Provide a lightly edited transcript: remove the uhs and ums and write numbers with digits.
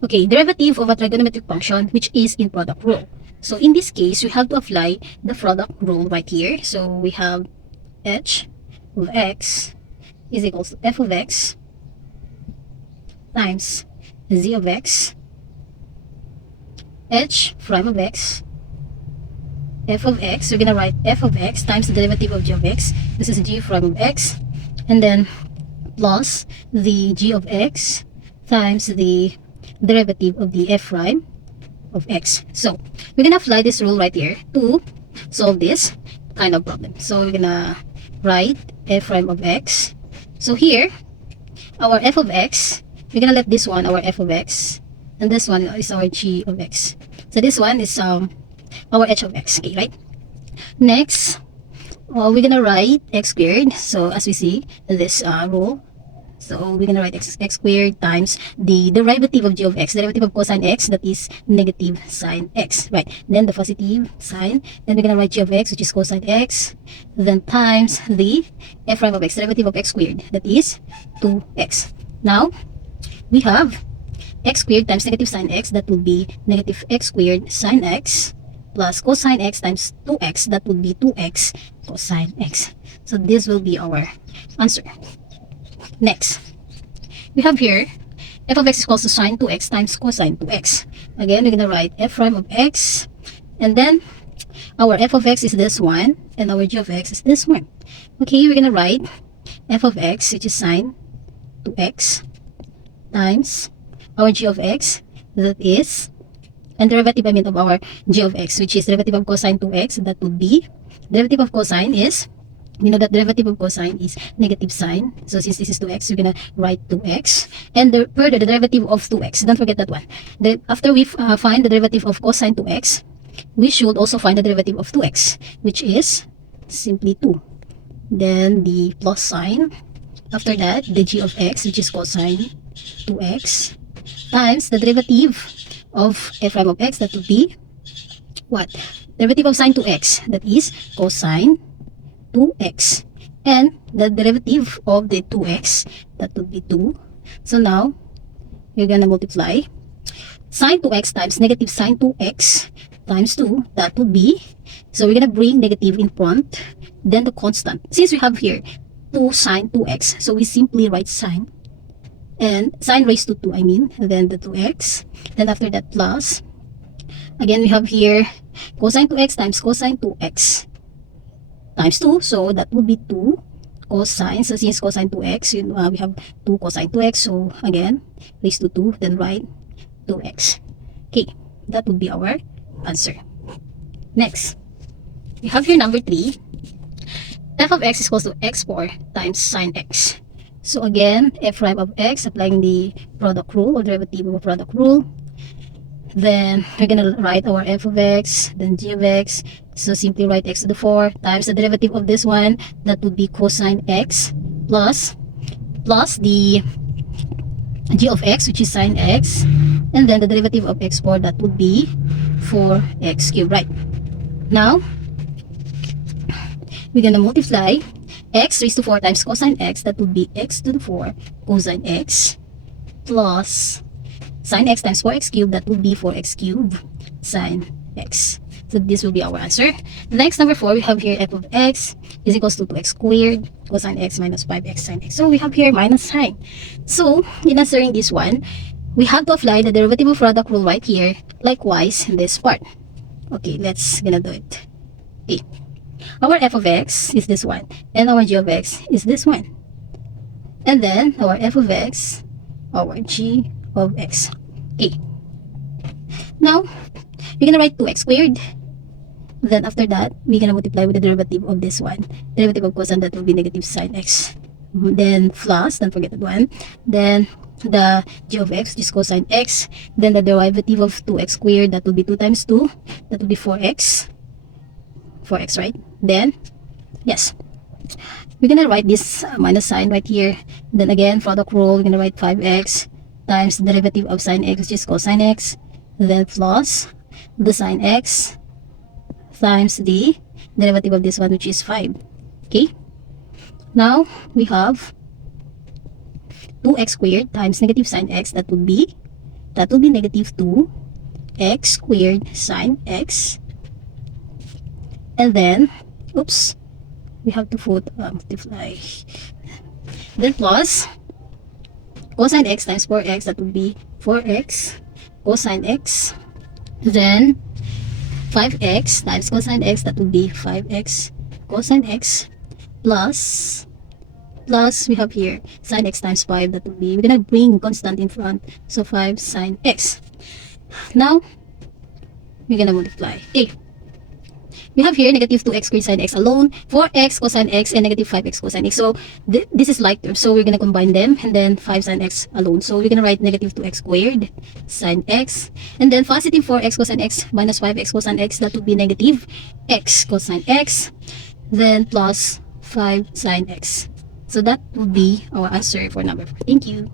Okay, derivative of a trigonometric function which is in product rule. So in this case, we have to apply the product rule right here. So we have h of x is equals to f of x times z of x, h prime of x, f of x. We're gonna write f of x times the derivative of g of x. This is g prime of x, and then plus the g of x times the derivative of the f prime of x. So we're gonna apply this rule right here to solve this kind of problem. So we're gonna write f prime of x. So here, our f of x, we're gonna let this one our f of x, and this one is our g of x. So this one is our h of x. Okay, right? Next, we're gonna write x squared. So as we see in this rule, so we're gonna write x squared times the derivative of g of x, derivative of cosine x, that is negative sine x, right? Then the positive sign, then we're gonna write g of x, which is cosine x, then times the f prime of x, derivative of x squared, that is 2x. Now we have x squared times negative sine x, that would be negative x squared sine x, plus cosine x times 2x, that would be 2x cosine x. So this will be our answer. Next, we have here f of x is equals to sine 2x times cosine 2x. Again, we're going to write f prime of x, and then our f of x is this one, and our g of x is this one. Okay, we're going to write f of x, which is sine 2x, times our g of x, that is, and derivative I mean of our g of x, which is derivative of cosine 2x, that would be, derivative of cosine is, we know that derivative of cosine is negative sine. So since this is 2x, we're going to write 2x. And further, the derivative of 2x. Don't forget that one. After we find the derivative of cosine 2x, we should also find the derivative of 2x, which is simply 2. Then the plus sign. After that, the g of x, which is cosine 2x, times the derivative of f prime of x, that would be what? Derivative of sine 2x, that is cosine 2x, and the derivative of the 2x, that would be 2. So now we're gonna multiply sine 2x times negative sine 2x times 2, that would be, so we're gonna bring negative in front, then the constant. Since we have here 2 sine 2x, so we simply write sine, and sine raised to 2, I mean, and then the 2x, then after that plus, again we have here cosine 2x times cosine 2x times 2, so that would be 2 cosine. So since cosine 2x, we have 2 cosine 2x, so again raised to 2, then write 2x. Okay, that would be our answer. Next, we have here number 3, f of x is equals to x4 times sine x. So again, f prime of x, applying the product rule or derivative of a product rule. Then we're gonna write our f of x, then g of x. So simply write x to the 4 times the derivative of this one, that would be cosine x, plus the g of x, which is sine x, and then the derivative of x4, that would be 4x cubed, right? Now we're gonna multiply x raised to 4 times cosine x, that would be x to the 4 cosine x, plus sine x times 4x cubed, that would be 4x cubed sine x. So this will be our answer. Next, number 4, we have here f of x is equals to 2x squared cosine x minus 5x sine x. So we have here minus sign. So in answering this one, we have to apply the derivative of product rule right here. Likewise, in this part. Okay, let's gonna do it. Okay, our f of x is this one, and our g of x is this one, and then our f of x, our g of x. Okay, now we're gonna write 2x squared. Then after that, we're gonna multiply with the derivative of this one, derivative of cosine, that will be negative sine x. Then plus, don't forget that one. Then the g of x, which is cosine x. Then the derivative of 2x squared, that will be 2 times 2, that will be 4x. 4x, right? Then yes, we're gonna write this minus sign right here. Then again, product rule, we're gonna write 5x times the derivative of sine x, which is cosine x, then plus the sine x times the derivative of this one, which is 5. Okay, now we have 2x squared times negative sine x, that would be That will be negative 2x squared sine x. And then, oops, we have to put multiply. Then plus cosine x times 4x, that will be 4x cosine x. Then 5x times cosine x, that will be 5x cosine x, plus we have here sine x times 5, that will be, we're gonna bring constant in front, so 5 sine x. Now we're gonna multiply. Okay, we have here negative 2x squared sine x alone, 4x cosine x, and negative 5x cosine x. So this is like term, so we're gonna combine them, and then 5 sine x alone. So we're gonna write negative 2x squared sine x, and then positive 4x cosine x minus 5x cosine x, that would be negative x cosine x, then plus 5 sine x. So that would be our answer for number 4. Thank you.